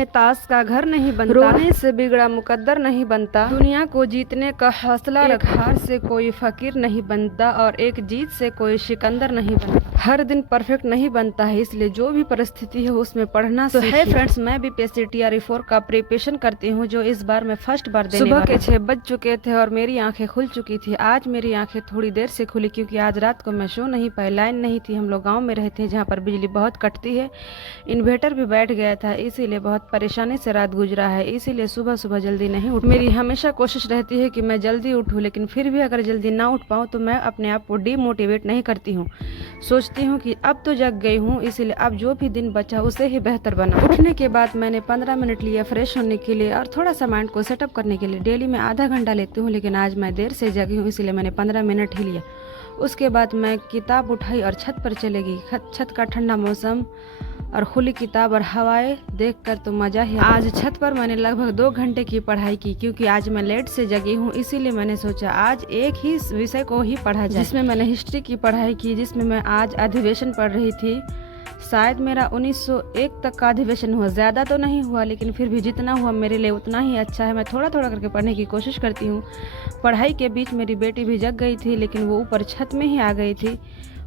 में ताश का घर नहीं बनता, रोने से बिगड़ा मुकद्दर नहीं बनता, दुनिया को जीतने का हौसला रख, हार से कोई फकीर नहीं बनता और एक जीत से कोई सिकंदर नहीं बनता। हर दिन परफेक्ट नहीं बनता है, इसलिए जो भी परिस्थिति है उसमें पढ़ना तो है। फ्रेंड्स, मैं भी PSC-TRE-4 का प्रिपरेशन करती हूँ, जो इस बार मैं फर्स्ट बार देने सुबह के 6 बज चुके थे और मेरी आंखें खुल चुकी थी। आज मेरी आंखें थोड़ी देर से खुली क्योंकि आज रात को मैं सो नहीं पाई, लाइन नहीं थी। हम लोग गाँव में रहते हैं जहाँ पर बिजली बहुत कटती है, इन्वर्टर भी बैठ गया था, इसीलिए बहुत परेशानी से रात गुजरा है, इसीलिए सुबह सुबह जल्दी नहीं उठ। मेरी हमेशा कोशिश रहती है कि मैं जल्दी उठूँ, लेकिन फिर भी अगर जल्दी ना उठ पाऊँ तो मैं अपने आप को डीमोटिवेट नहीं करती हूँ। सोचती हूँ कि अब तो जग गई हूँ, इसीलिए अब जो भी दिन बचा उसे ही बेहतर बना। उठने के बाद मैंने 15 मिनट लिया फ्रेश होने के लिए और थोड़ा सा माइंड को सेटअप करने के लिए। डेली मैं आधा घंटा लेती हूँ, लेकिन आज मैं देर से जगी हूँ, इसीलिए मैंने 15 मिनट ही लिया। उसके बाद मैं किताब उठाई और छत पर चले गई। छत का ठंडा मौसम और खुली किताब और हवाएं देखकर तो मज़ा ही। आज छत पर मैंने लगभग 2 घंटे की पढ़ाई की, क्योंकि आज मैं लेट से जगी हूँ, इसीलिए मैंने सोचा आज एक ही विषय को ही पढ़ा जाए। जिसमें मैंने हिस्ट्री की पढ़ाई की, जिसमें मैं आज अधिवेशन पढ़ रही थी। शायद मेरा 1901 तक का अधिवेशन हुआ, ज़्यादा तो नहीं हुआ, लेकिन फिर भी जितना हुआ मेरे लिए उतना ही अच्छा है। मैं थोड़ा थोड़ा करके पढ़ने की कोशिश करती हूँ। पढ़ाई के बीच मेरी बेटी भी जग गई थी, लेकिन वो ऊपर छत में ही आ गई थी।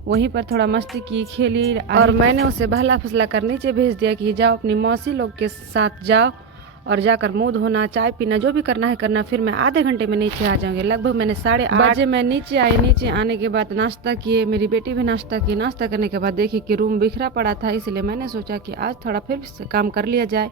वहीं पर थोड़ा मस्ती की, खेली और मैंने उसे बहला फुसला कर नीचे भेज दिया कि जाओ अपनी मौसी लोग के साथ जाओ और जाकर मुंह धोना, चाय पीना, जो भी करना है करना, फिर मैं आधे घंटे में नीचे आ जाऊंगी। लगभग मैंने 8:30 बजे मैं नीचे आई। नीचे आने के बाद नाश्ता किए, मेरी बेटी भी नाश्ता की। नाश्ता करने के बाद देखी कि रूम बिखरा पड़ा था, इसलिए मैंने सोचा कि आज थोड़ा फिर से काम कर लिया जाए।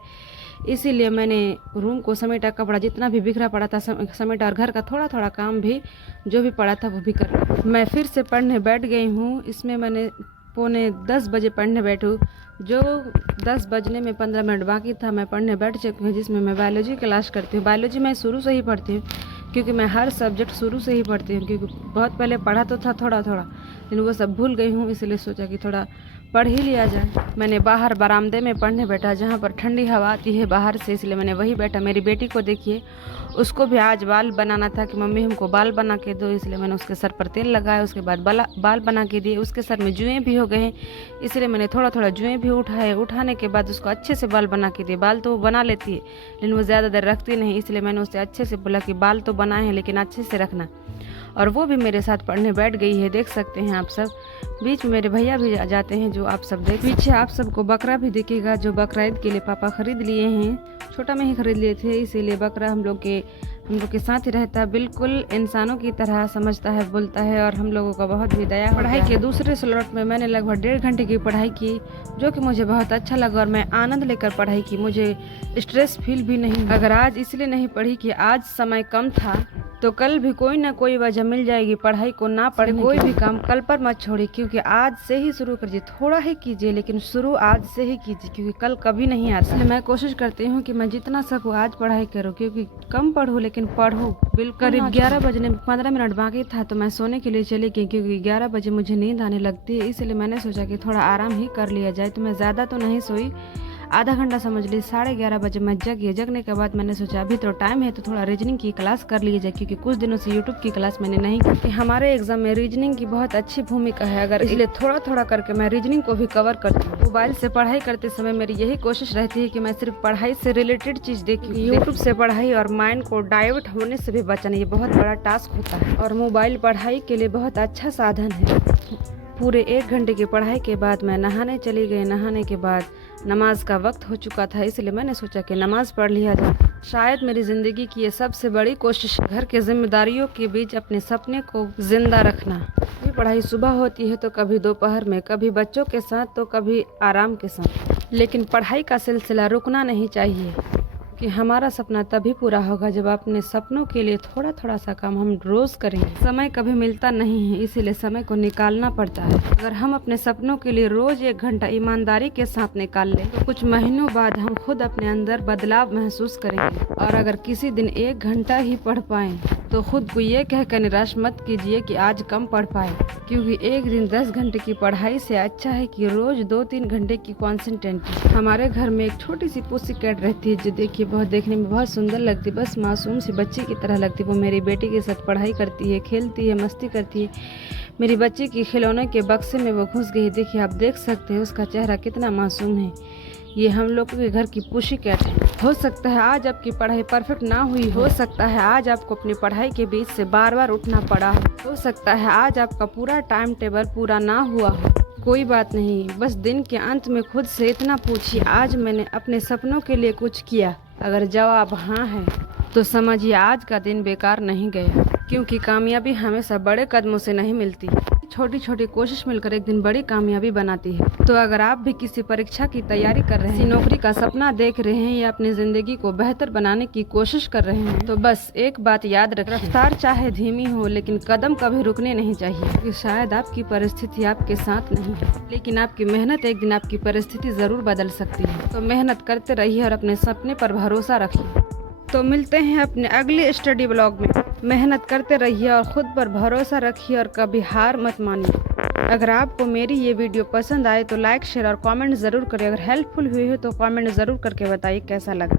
इसीलिए मैंने रूम को समेटा, कपड़ा जितना भी बिखरा पड़ा था समेटा और घर का थोड़ा थोड़ा काम भी जो भी पड़ा था वो भी कर। मैं फिर से पढ़ने बैठ गई हूँ। इसमें मैंने 9:45 बजे पढ़ने बैठूँ, जो 10 बजने में 15 मिनट बाकी था मैं पढ़ने बैठ चुकी हूँ, जिसमें मैं बायोलॉजी क्लास करती हूँ। बायोलॉजी मैं शुरू से ही पढ़ती हूँ, क्योंकि मैं हर सब्जेक्ट शुरू से ही पढ़ती हूँ, क्योंकि बहुत पहले पढ़ा तो था थोड़ा थोड़ा, लेकिन वो सब भूल गई हूँ, इसलिए सोचा कि थोड़ा पढ़ ही लिया जाए। मैंने बाहर बरामदे में पढ़ने बैठा, जहाँ पर ठंडी हवा आती है बाहर से, इसलिए मैंने वही बैठा। मेरी बेटी को देखिए, उसको भी आज बाल बनाना था कि मम्मी हमको बाल बना के दो, इसलिए मैंने उसके सर पर तेल लगाया, उसके बाद बाल बना के दिए। उसके सर में जुएँ भी हो गए हैं, इसलिए मैंने थोड़ा थोड़ा जुएँ भी उठाए। उठाने के बाद उसको अच्छे से बाल बना के दिए। बाल तो वो बना लेती है, लेकिन वो ज़्यादा देर रखती नहीं, इसलिए मैंने उससे अच्छे से बोला कि बाल तो बनाए हैं लेकिन अच्छे से रखना। और वो भी मेरे साथ पढ़ने बैठ गई है, देख सकते हैं आप सब। बीच में मेरे भैया भी जाते हैं, जो आप सब देख। पीछे आप सबको बकरा भी दिखेगा, जो बकरा ईद के लिए पापा खरीद लिए हैं। छोटा में ही खरीद लिए थे, इसीलिए बकरा हम लोग के साथ ही रहता है। बिल्कुल इंसानों की तरह समझता है, बोलता है, और हम लोगों का बहुत भी दया। पढ़ाई के दूसरे स्लॉट में मैंने लगभग 1.5 घंटे की पढ़ाई की, जो कि मुझे बहुत अच्छा लगा और मैं आनंद लेकर पढ़ाई की। मुझे स्ट्रेस फील भी नहीं। अगर आज इसलिए नहीं पढ़ी कि आज समय कम था, तो कल भी कोई ना कोई वजह मिल जाएगी। पढ़ाई को ना पढ़े, कोई भी काम कल पर मत छोड़िए, क्योंकि आज से ही शुरू करिए। थोड़ा ही कीजिए, लेकिन शुरू आज से ही कीजिए, क्योंकि कल कभी नहीं आता। इसलिए मैं कोशिश करती हूँ कि मैं जितना सकूँ आज पढ़ाई करूँ, क्योंकि कम पढ़ूँ लेकिन पढ़ूँ। बिल्कुल करीब 11 बजने 15 मिनट बाकी था, तो मैं सोने के लिए चली गई, क्योंकि 11 बजे मुझे नींद आने लगती है। इसलिए मैंने सोचा कि थोड़ा आराम ही कर लिया जाए, तो मैं ज़्यादा तो नहीं सोई, आधा घंटा समझ ली। 11:30 बजे मैं जगी। जगने के बाद मैंने सोचा अभी तो टाइम है, तो थोड़ा रीजनिंग की क्लास कर ली जाए, क्योंकि कुछ दिनों से यूट्यूब की क्लास मैंने नहीं की। हमारे एग्जाम में रीजनिंग की बहुत अच्छी भूमिका है, अगर इसलिए थोड़ा थोड़ा करके मैं रीजनिंग को भी कवर करती हूँ। मोबाइल से पढ़ाई करते समय मेरी यही कोशिश रहती है कि मैं सिर्फ पढ़ाई से रिलेटेड चीज़ देखूँ। यूट्यूब से पढ़ाई और माइंड को डाइवर्ट होने से भी बचाना, ये बहुत बड़ा टास्क होता है, और मोबाइल पढ़ाई के लिए बहुत अच्छा साधन है। पूरे 1 घंटे की पढ़ाई के बाद मैं नहाने चली गई। नहाने के बाद नमाज का वक्त हो चुका था, इसलिए मैंने सोचा कि नमाज पढ़ लिया जाए। शायद मेरी ज़िंदगी की ये सबसे बड़ी कोशिश है, घर के जिम्मेदारियों के बीच अपने सपने को जिंदा रखना। ये पढ़ाई सुबह होती है, तो कभी दोपहर में, कभी बच्चों के साथ, तो कभी आराम के साथ, लेकिन पढ़ाई का सिलसिला रुकना नहीं चाहिए, कि हमारा सपना तभी पूरा होगा जब अपने सपनों के लिए थोड़ा थोड़ा सा काम हम रोज़ करेंगे। समय कभी मिलता नहीं है, इसीलिए समय को निकालना पड़ता है। अगर हम अपने सपनों के लिए रोज़ 1 घंटा ईमानदारी के साथ निकाल लें, तो कुछ महीनों बाद हम खुद अपने अंदर बदलाव महसूस करेंगे। और अगर किसी दिन 1 घंटा ही पढ़ पाएं, तो खुद को ये कहकर निराश मत कीजिए कि आज कम पढ़ पाए, क्योंकि एक दिन 10 घंटे की पढ़ाई से अच्छा है कि रोज़ 2-3 घंटे की कॉन्सेंट्रेट। हमारे घर में एक छोटी सी पुसी कैट रहती है, जो देखिए बहुत देखने में बहुत सुंदर लगती, बस मासूम सी बच्ची की तरह लगती। वो मेरी बेटी के साथ पढ़ाई करती है, खेलती है, मस्ती करती है। मेरी बच्ची की खिलौने के बक्से में वो घुस गई। देखिए, आप देख सकते हैं उसका चेहरा कितना मासूम है। ये हम लोग के घर की पुशी कैट है। हो सकता है आज आपकी पढ़ाई परफेक्ट ना हुई हो सकता है आज आपको अपनी पढ़ाई के बीच से बार बार उठना पड़ा हो सकता है आज आपका पूरा टाइम टेबल पूरा ना हुआ हो। कोई बात नहीं, बस दिन के अंत में खुद से इतना पूछिए, आज मैंने अपने सपनों के लिए कुछ किया? अगर जवाब हाँ है तो समझिए आज का दिन बेकार नहीं गया, क्योंकि कामयाबी हमेशा बड़े कदमों से नहीं मिलती, छोटी छोटी कोशिश मिलकर एक दिन बड़ी कामयाबी बनाती है। तो अगर आप भी किसी परीक्षा की तैयारी कर रहे हैं, नौकरी का सपना देख रहे हैं या अपनी जिंदगी को बेहतर बनाने की कोशिश कर रहे हैं, तो बस एक बात याद रखें, रफ्तार चाहे धीमी हो लेकिन कदम कभी रुकने नहीं चाहिए, क्योंकि शायद आपकी परिस्थिति आपके साथ नहीं है, लेकिन आपकी मेहनत एक दिन आपकी परिस्थिति जरूर बदल सकती है। तो मेहनत करते रहिए और अपने सपने पर भरोसा रखिए। तो मिलते हैं अपने अगले स्टडी ब्लॉग में। मेहनत करते रहिए और खुद पर भरोसा रखिए और कभी हार मत मानिए। अगर आपको मेरी ये वीडियो पसंद आए तो लाइक शेयर और कमेंट ज़रूर करें। अगर हेल्पफुल हुई हो तो कमेंट ज़रूर करके बताइए कैसा लगा।